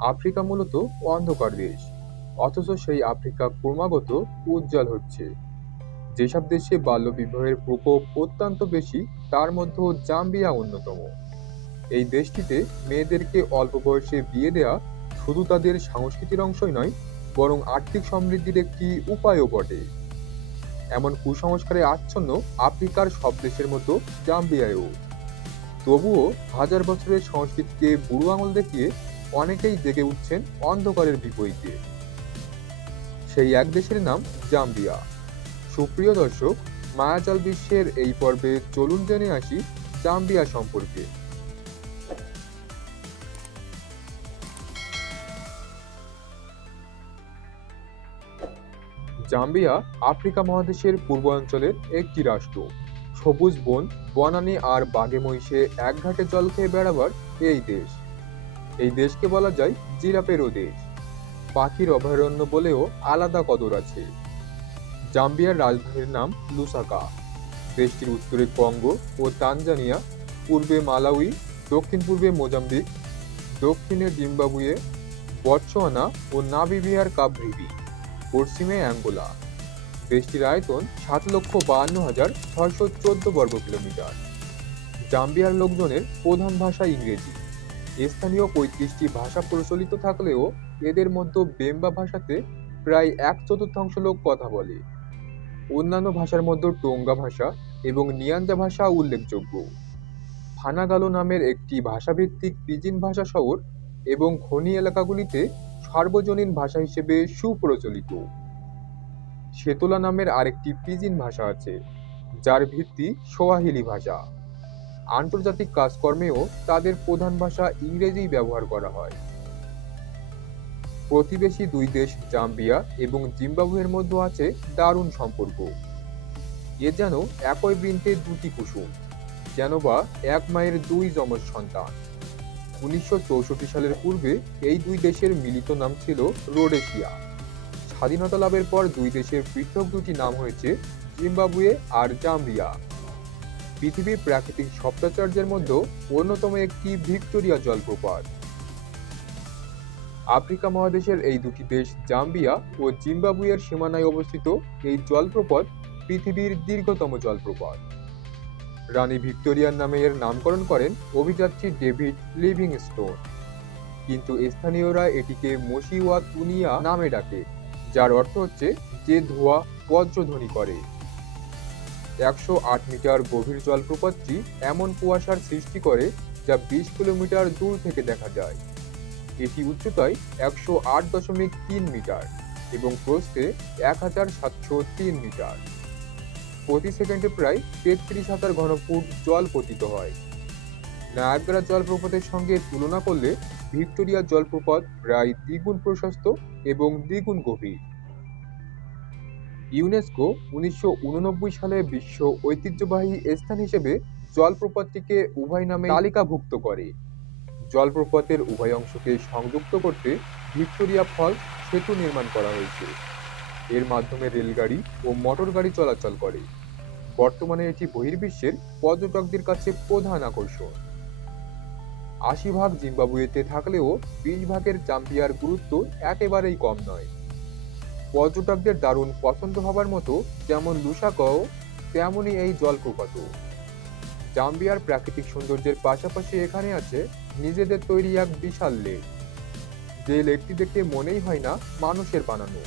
Africa মূলত অন্ধকার দেশ, অথচ সেই আফ্রিকা ক্রমাগত উজ্জ্বল হচ্ছে। যেসব দেশে বাল্যবিবাহের প্রকোপ অত্যন্ত বেশি, তার মধ্যেও জাম্বিয়া অন্যতম। এই দেশটিতে মেয়েদেরকে অল্প বয়সে বিয়ে দেয়া শুধু তাদের সংস্কৃতির অংশই নয়, বরং আর্থিক সমৃদ্ধির একটি উপায়ও বটে। এমন কুসংস্কারে আচ্ছন্ন আফ্রিকার সব দেশের মতো জাম্বিয়ায়ও। তবুও হাজার বছরের সংস্কৃতিকে বুড়ো আঙুল দেখিয়ে অনেকেই জেগে উঠছেন অন্ধকারের বিপরীতে। সেই এক দেশের নাম জাম্বিয়া। সুপ্রিয় দর্শক, মায়াজাল বিশ্বের এই পর্বে চলুন জেনে আসি জাম্বিয়া সম্পর্কে। জাম্বিয়া আফ্রিকা মহাদেশের পূর্বাঞ্চলের একটি রাষ্ট্র। সবুজ বন, বনানী আর বাঘে মহিষে একঘাটে জল খেয়ে বেড়াবার এই দেশ। এই দেশকে বলা যায় জিরাফেরও দেশ। পাখির অভয়ারণ্য বলেও আলাদা কদর আছে। জাম্বিয়ার রাজধানীর নাম লুসাকা। দেশটির উত্তরে কঙ্গো ও তানজানিয়া, পূর্বে মালাউই, দক্ষিণ পূর্বে মোজাম্বিক, দক্ষিণে জিম্বাবুয়ে, বতসোয়ানা ও নামিবিয়ার কাবরিবি, পশ্চিমে অ্যাঙ্গোলা। দেশটির আয়তন ৭,৫২,৬১৪ বর্গ কিলোমিটার। জাম্বিয়ার লোকজনের প্রধান ভাষা ইংরেজি। স্থানীয় ৩৫টি ভাষা প্রচলিত থাকলেও এদের মধ্যে বেম্বা ভাষাতে প্রায় ১/৪ লোক কথা বলে। অন্যান্য ভাষার মধ্যে টোঙ্গা ভাষা এবং নিয়াঞ্জা ভাষা উল্লেখযোগ্য। ফানাগালো নামের একটি ভাষাভিত্তিক পিজিন ভাষা শহর এবং খনি এলাকাগুলিতে সার্বজনীন ভাষা হিসেবে সুপ্রচলিত। সেতোলা নামের আরেকটি পিজিন ভাষা আছে, যার ভিত্তি সোয়াহিলি ভাষা। আন্তর্জাতিক কাজকর্মেও তাদের প্রধান ভাষা ইংরেজিই ব্যবহার করা হয়। প্রতিবেশী দুই দেশ জাম্বিয়া এবং জিম্বাবুয়ের মধ্যে আছে দারুণ সম্পর্ক। এ যেন একই বৃন্তে দুটি কুসুম, যেন বা এক মায়ের দুই যমজ সন্তান। ১৯৬৪ সালের পূর্বে এই দুই দেশের মিলিত নাম ছিল রোডেশিয়া। স্বাধীনতা লাভের পর দুই দেশের পৃথক দুটি নাম হয়েছে জিম্বাবুয়ে আর জাম্বিয়া। পৃথিবীর প্রাকৃতিক সপ্তাচার্যের মধ্যে অন্যতম একটি ভিক্টোরিয়া জলপ্রপাত। আফ্রিকা মহাদেশের এই দুটি দেশ জাম্বিয়া ও জিম্বাবুয়ের সীমানায় অবস্থিত এই জলপ্রপাত পৃথিবীর দীর্ঘতম জলপ্রপাত। রানী ভিক্টোরিয়ার নামে এর নামকরণ করেন অভিযাত্রী ডেভিড লিভিংস্টোন, কিন্তু স্থানীয়রা এটিকে মসিওয়া তুনিয়া নামে ডাকে, যার অর্থ হচ্ছে যে ধোঁয়া বজ্রধ্বনি করে। ১০৮ মিটার গভীর জলপ্রপাতটি এমন কুয়াশার সৃষ্টি করে যা ২০ কিলোমিটার দূর থেকে দেখা যায়। এটি উচ্চতায় ১০৮.৩ মিটার এবং প্রস্থে ১,৭০৩ মিটার। প্রতি সেকেন্ডে প্রায় ৩৩,০০০ ঘনফুট জল পতিত হয়। নায়াগ্রা জলপ্রপাতের সঙ্গে তুলনা করলে ভিক্টোরিয়া জলপ্রপাত প্রায় দ্বিগুণ প্রশস্ত এবং দ্বিগুণ গভীর। ইউনেস্কো ১৯৮৯ সালে বিশ্ব ঐতিহ্যবাহী স্থান হিসেবে জলপ্রপাতটিকে উভয় নামে তালিকাভুক্ত করে। জলপ্রপাতের উভয় অংশকে সংযুক্ত করতে ভিক্টোরিয়া ফলস সেতু নির্মাণ করা হয়েছে। এর মাধ্যমে রেলগাড়ি ও মোটর গাড়ি চলাচল করে। বর্তমানে এটি বহির্বিশ্বের পর্যটকদের কাছে প্রধান আকর্ষণ। ৮০ ভাগ জিম্বাবুয়েতে থাকলেও ২০ ভাগের জাম্বিয়ার গুরুত্ব একেবারেই কম নয়। পর্যটকদের দারুণ পছন্দ হবার মতো যেমন লুসাকাও, তেমনই এই জলপ্রপাতও। জাম্বিয়ার প্রাকৃতিক সৌন্দর্যের পাশাপাশি এখানে আছে নিজেদের তৈরি এক বিশাল লেক। যে লেকটি দেখে মনেই হয় না মানুষের বানানো।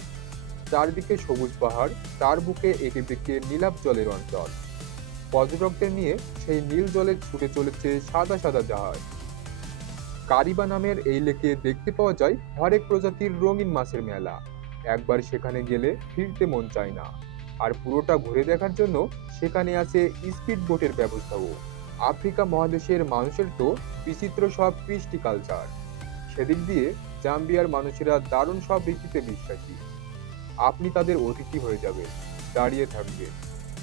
চারদিকে সবুজ পাহাড়, তার বুকে এঁকে বেঁকে নীলাভ জলের অঞ্চল। পর্যটকদের নিয়ে সেই নীল জলে ছুটে চলেছে সাদা সাদা জাহাজ। কারিবা নামের এই লেকে দেখতে পাওয়া যায় হরেক প্রজাতির রঙিন মাছের মেলা। একবার সেখানে গেলে ফিরতে মন চায় না। আর পুরোটা ঘুরে দেখার জন্য সেখানে আছে স্পিড বোটের ব্যবস্থাও। আফ্রিকা মহাদেশের মানুষের তো বিচিত্র সব কৃষ্টি কালচার। সেদিক দিয়ে জাম্বিয়ার মানুষেরা দারুণ সব রীতিতে বিশ্বাসী। আপনি তাদের অতিথি হয়ে যাবেন, দাঁড়িয়ে থাকবেন,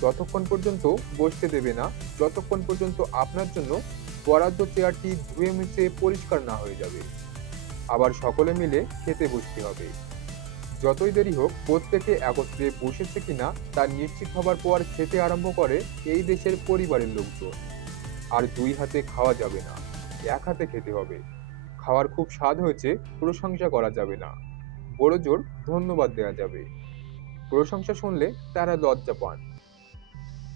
যতক্ষণ পর্যন্ত বসতে দেবে না, যতক্ষণ পর্যন্ত আপনার জন্য বরাদ্দ চেয়ারটি ধুয়ে মুছে পরিষ্কার না হয়ে যাবে। আবার সকলে মিলে খেতে বসতে হবে। যতই দেরি হোক, প্রত্যেকে একত্রে বসেছে কিনা তা নিশ্চিত হবার পর খেতে আরম্ভ করে এই দেশের পরিবারের লোকজন। আর দুই হাতে খাওয়া যাবে না, এক হাতে খেতে হবে। খাওয়ার খুব স্বাদ হয়েছে প্রশংসা করা যাবে না, বড় জোর ধন্যবাদ দেওয়া যাবে। প্রশংসা শুনলে তারা লজ্জা পান।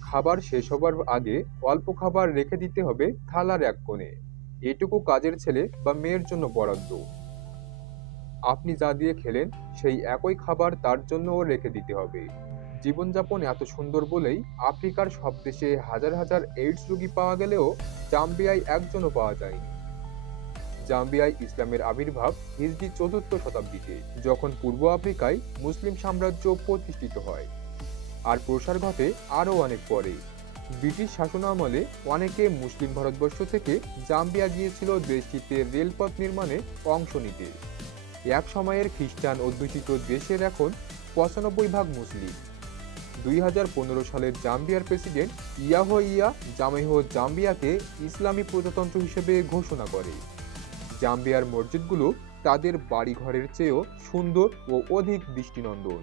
খাবার শেষ হবার আগে অল্প খাবার রেখে দিতে হবে থালার এক কোণে। এটুকু কাজের ছেলে বা মেয়ের জন্য বরাদ্দ। আপনি যা দিয়ে খেলেন সেই একই খাবার তার জন্যও রেখে দিতে হবে। জীবনযাপন এত সুন্দর বলেই আফ্রিকার সব দেশে হাজার হাজার এইডস রোগী পাওয়া গেলেও জাম্বিয়ায় একজনও পাওয়া যায়নি। জাম্বিয়ায় ইসলামের আবির্ভাব হিজরি ৪র্থ শতাব্দীতে, যখন পূর্ব আফ্রিকায় মুসলিম সাম্রাজ্য প্রতিষ্ঠিত হয়, আর প্রসার ঘটে আরও অনেক পরে। ব্রিটিশ শাসনামলে অনেকে মুসলিম ভারতবর্ষ থেকে জাম্বিয়া গিয়েছিল দেশটিতে রেলপথ নির্মাণে অংশ নিতে। এক সময়ের খ্রিস্টান অধ্যুষিত দেশের এখন ৯৫% মুসলিম। ২০১৫ সালের জাম্বিয়ার প্রেসিডেন্ট ইয়াহইয়া জামাইহ জাম্বিয়াকে ইসলামী প্রজাতন্ত্র হিসেবে ঘোষণা করে। জাম্বিয়ার মসজিদগুলো তাদের বাড়িঘরের চেয়েও সুন্দর ও অধিক দৃষ্টিনন্দন।